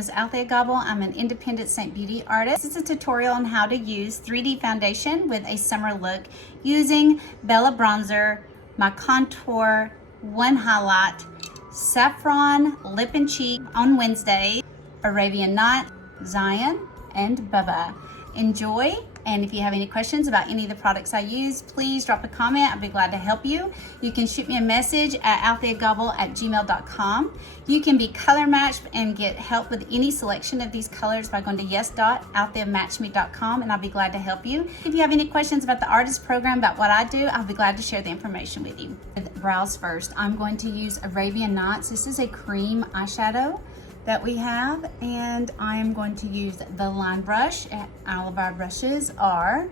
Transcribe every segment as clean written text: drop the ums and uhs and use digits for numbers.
This is Althea Gobble. I'm an independent Seint Beauty artist. This is a tutorial on how to use 3D foundation with a summer look using Bella Bronzer, my contour, one highlight, saffron lip and cheek on Wednesday, Arabian Night, Zion, and Bubba. Enjoy, and if you have any questions about any of the products I use, please drop a comment. I'd be glad to help you. You can shoot me a message at altheagobble@gmail.com. You can be color matched and get help with any selection of these colors by going to yes.altheamatchme.com, and I'll be glad to help you. If you have any questions about the artist program, about what I do, I'll be glad to share the information with you. With brows first, I'm going to use Arabian Nights. This is a cream eyeshadow that we have, and I am going to use the line brush. All of our brushes are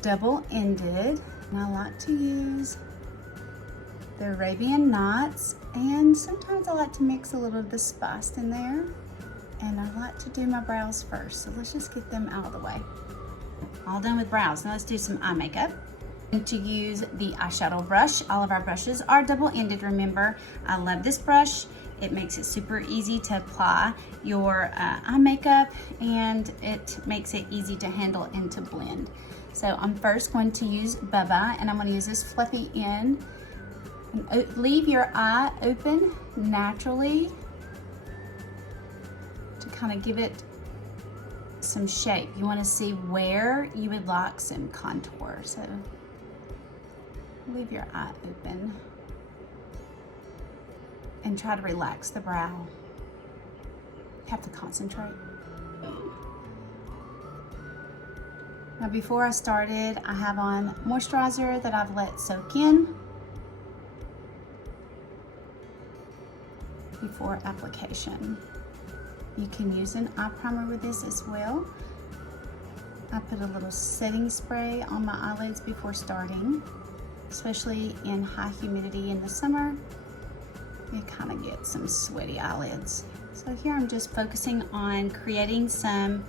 double-ended, and I like to use the Arabian Nights, and sometimes I like to mix a little of the spice in there, and I like to do my brows first. So let's just get them out of the way. All done with brows. Now let's do some eye makeup. And to use the eyeshadow brush, all of our brushes are double-ended, remember. I love this brush. It makes it super easy to apply your eye makeup, and it makes it easy to handle and to blend. So I'm first going to use Bubba, and I'm going to use this fluffy end. And leave your eye open naturally to kind of give it some shape. You want to see where you would like some contour. So leave your eye open and try to relax the brow. You have to concentrate. Now before I started, I have on moisturizer that I've let soak in before application. You can use an eye primer with this as well. I put a little setting spray on my eyelids before starting, especially in high humidity in the summer. You kind of get some sweaty eyelids. So here I'm just focusing on creating some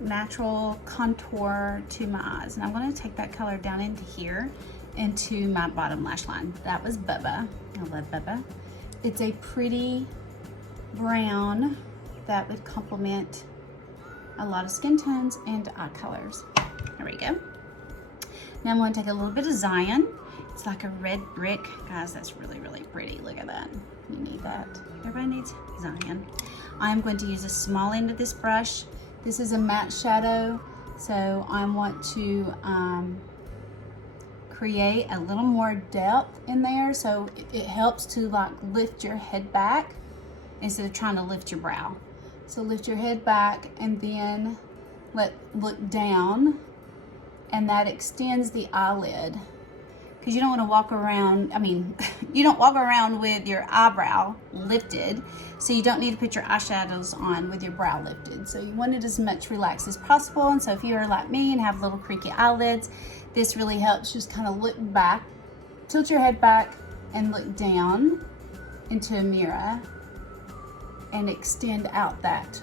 natural contour to my eyes. And I'm going to take that color down into here, into my bottom lash line. That was Bubba. I love Bubba. It's a pretty brown that would complement a lot of skin tones and eye colors. There we go. Now I'm going to take a little bit of Zion. It's like a red brick. Guys, that's really, really pretty. Look at that. You need that. Everybody needs Zion. I'm going to use a small end of this brush. This is a matte shadow, so I want to create a little more depth in there, so it helps to like lift your head back instead of trying to lift your brow. So lift your head back and then look down, and that extends the eyelid. Because you don't want to walk around, you don't walk around with your eyebrow lifted, so you don't need to put your eyeshadows on with your brow lifted. So you want it as much relaxed as possible, and so if you're like me and have little creaky eyelids, this really helps. Just kind of look back, tilt your head back, and look down into a mirror, and extend out that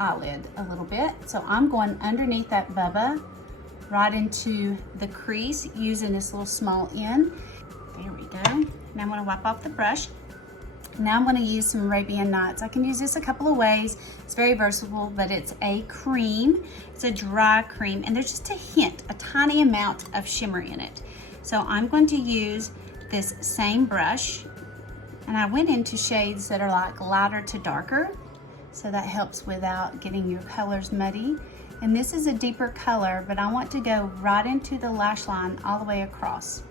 eyelid a little bit. So I'm going underneath that Bubba, right into the crease using this little small end. There we go. Now I'm going to wipe off the brush. Now I'm going to use some Arabian Nights. I can use this a couple of ways. It's very versatile, but it's a cream. It's a dry cream, and there's just a hint, a tiny amount of shimmer in it. So I'm going to use this same brush, and I went into shades that are like lighter to darker, so that helps without getting your colors muddy. And this is a deeper color, but I want to go right into the lash line all the way across.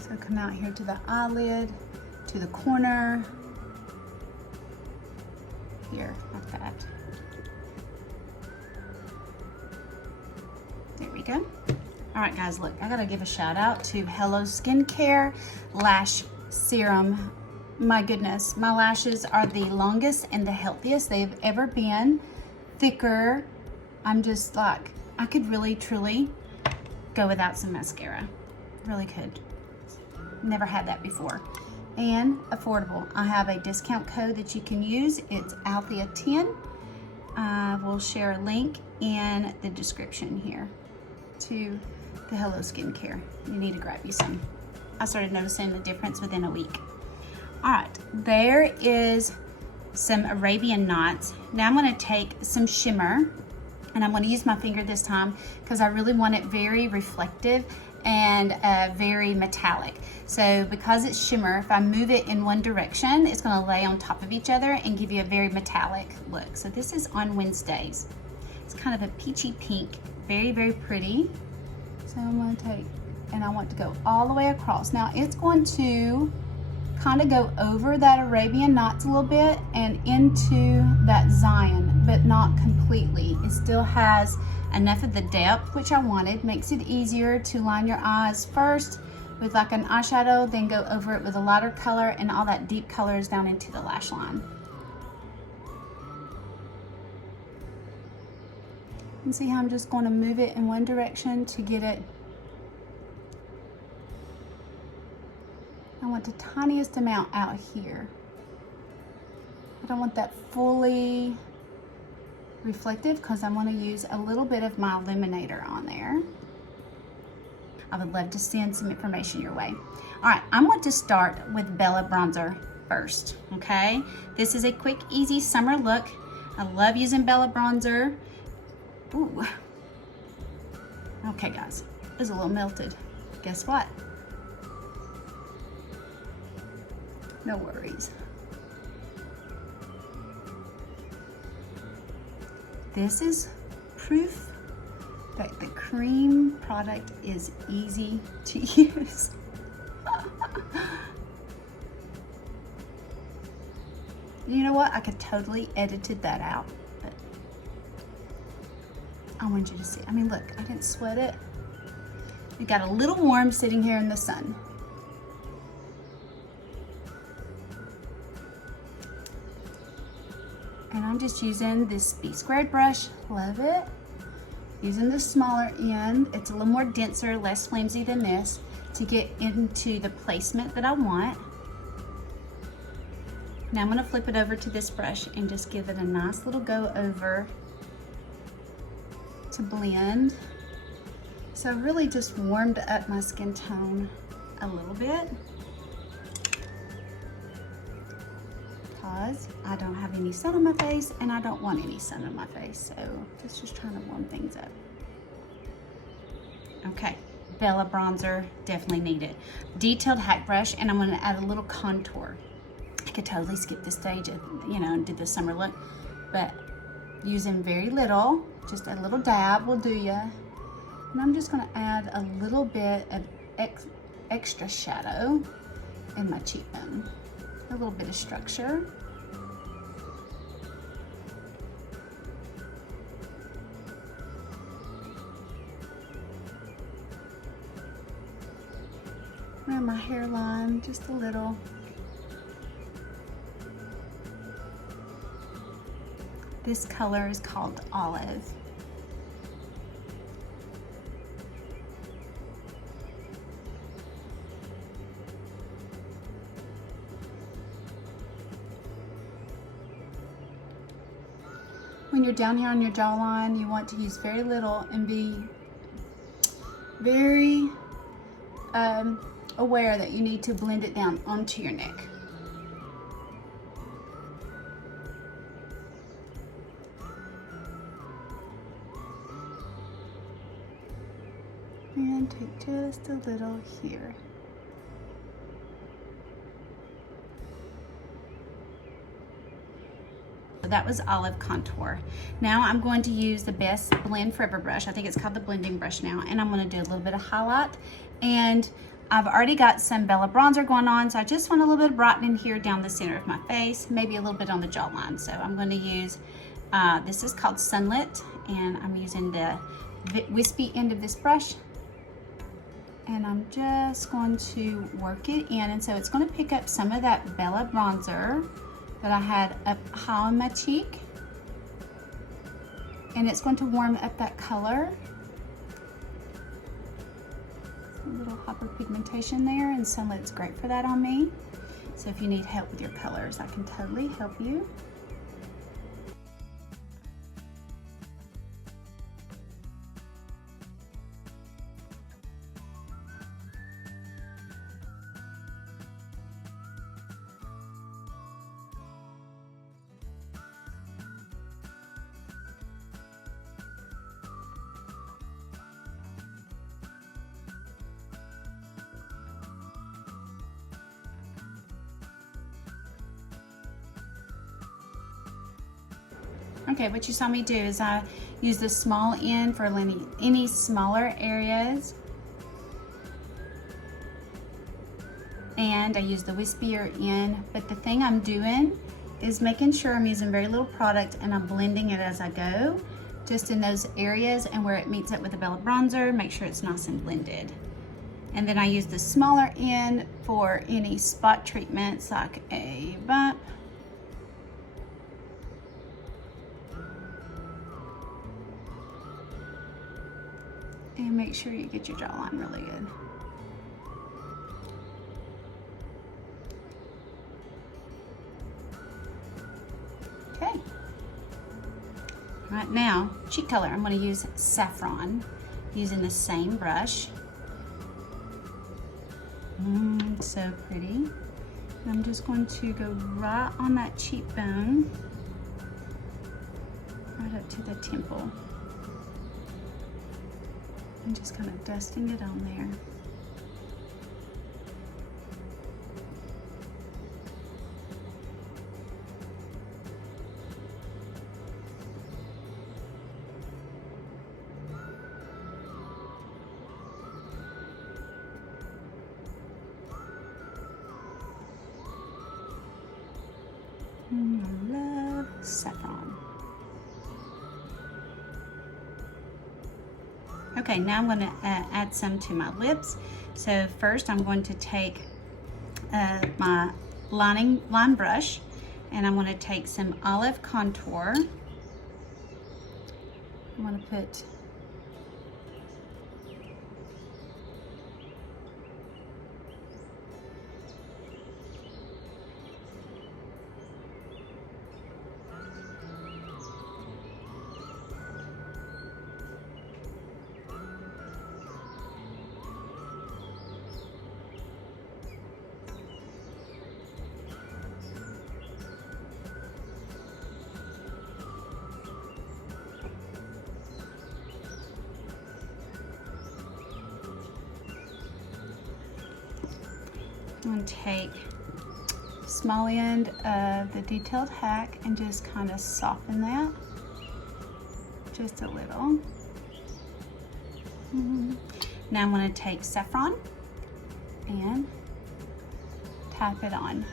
So come out here to the eyelid, to the corner, here, like that. There we go. All right, guys, look, I gotta give a shout out to Hello Skincare Lash Serum. My goodness, my lashes are the longest and the healthiest they've ever been. Thicker. I'm just like, I could really, truly go without some mascara. Really could. Never had that before. And affordable. I have a discount code that you can use. It's Althea10. I will share a link in the description here. to the Hello Skincare. You need to grab you some. I started noticing the difference within a week. All right, there is some Arabian Nights. Now I'm gonna take some shimmer, and I'm gonna use my finger this time because I really want it very reflective and very metallic. So because it's shimmer, if I move it in one direction, it's gonna lay on top of each other and give you a very metallic look. So this is on Wednesdays. It's kind of a peachy pink, very, very pretty. So I'm gonna take, and I want to go all the way across. Now it's going to kind of go over that Arabian Nights a little bit and into that Zion, but not completely. It still has enough of the depth, which I wanted. Makes it easier to line your eyes first with like an eyeshadow, then go over it with a lighter color, and all that deep color is down into the lash line. And see how I'm just going to move it in one direction to get it. I want the tiniest amount out here. I don't want that fully reflective because I want to use a little bit of my illuminator on there. I would love to send some information your way. All right, I'm going to start with Bella Bronzer first, okay? This is a quick, easy summer look. I love using Bella Bronzer. Ooh. Okay, guys, it's a little melted. Guess what? No worries. This is proof that the cream product is easy to use. You know what? I could totally edited that out, but I want you to see. I mean, look, I didn't sweat it. It got a little warm sitting here in the sun. And I'm just using this B² brush, love it. Using the smaller end, it's a little more denser, less flimsy than this, to get into the placement that I want. Now I'm gonna flip it over to this brush and just give it a nice little go over to blend. So I really just warmed up my skin tone a little bit, because I don't have any sun on my face and I don't want any sun on my face. So just trying to warm things up. Okay, Bella Bronzer, definitely need it. Detailed hack brush, and I'm gonna add a little contour. I could totally skip this stage, you know, and do the summer look, but using very little, just a little dab will do ya. And I'm just gonna add a little bit of extra shadow in my cheekbone. A little bit of structure. Around my hairline, just a little. This color is called Olive. When you're down here on your jawline, you want to use very little and be very aware that you need to blend it down onto your neck. And take just a little here. That was Olive Contour. Now I'm going to use the Best Blend Forever brush. I think it's called the blending brush now. And I'm going to do a little bit of highlight. And I've already got some Bella Bronzer going on, so I just want a little bit of brightening here down the center of my face, maybe a little bit on the jawline. So I'm going to use, this is called Sunlit, and I'm using the wispy end of this brush. And I'm just going to work it in. And so it's going to pick up some of that Bella Bronzer that I had up high on my cheek, and it's going to warm up that color. A little hyperpigmentation there, and Sunlit's great for that on me. So if you need help with your colors, I can totally help you. Okay, what you saw me do is I use the small end for any smaller areas. And I use the wispier end, but the thing I'm doing is making sure I'm using very little product and I'm blending it as I go, just in those areas and where it meets up with the Bella bronzer, make sure it's nice and blended. And then I use the smaller end for any spot treatments like a bump, and make sure you get your jawline really good. Okay. Right now, cheek color, I'm going to use Saffron using the same brush. It's so pretty. And I'm just going to go right on that cheekbone, right up to the temple. And just kind of dusting it on there. I love Saffron. Okay, now I'm going to add some to my lips. So first I'm going to take my line brush, and I'm going to take some olive contour. I'm going to put I'm going to take small end of the detailed hack and just kind of soften that just a little. Now I'm going to take Saffron and tap it on.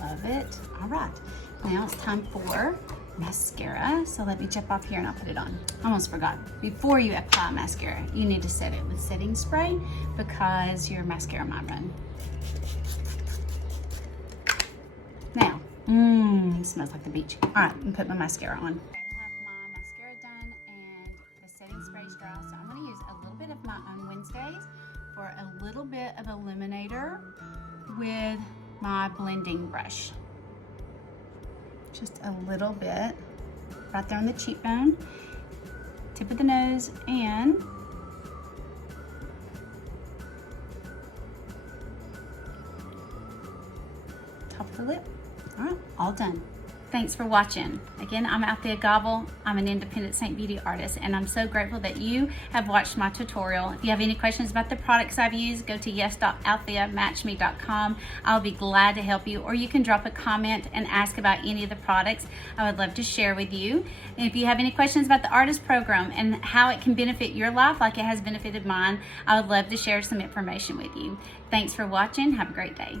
Love it. All right, now it's time for mascara. So let me jump off here and I'll put it on. Almost forgot. Before you apply mascara, you need to set it with setting spray because your mascara might run. Now, it smells like the beach. All right, I'm putting my mascara on. Okay, I have my mascara done and the setting spray is dry. So I'm going to use a little bit of my On Wednesdays for a little bit of illuminator with my blending brush. Just a little bit right there on the cheekbone, tip of the nose, and top of the lip. All right, all done. Thanks for watching. Again, I'm Althea Gobble. I'm an independent Seint Beauty artist, and I'm so grateful that you have watched my tutorial. If you have any questions about the products I've used, go to yes.altheamatchme.com. I'll be glad to help you, or you can drop a comment and ask about any of the products I would love to share with you. And if you have any questions about the artist program and how it can benefit your life like it has benefited mine, I would love to share some information with you. Thanks for watching. Have a great day.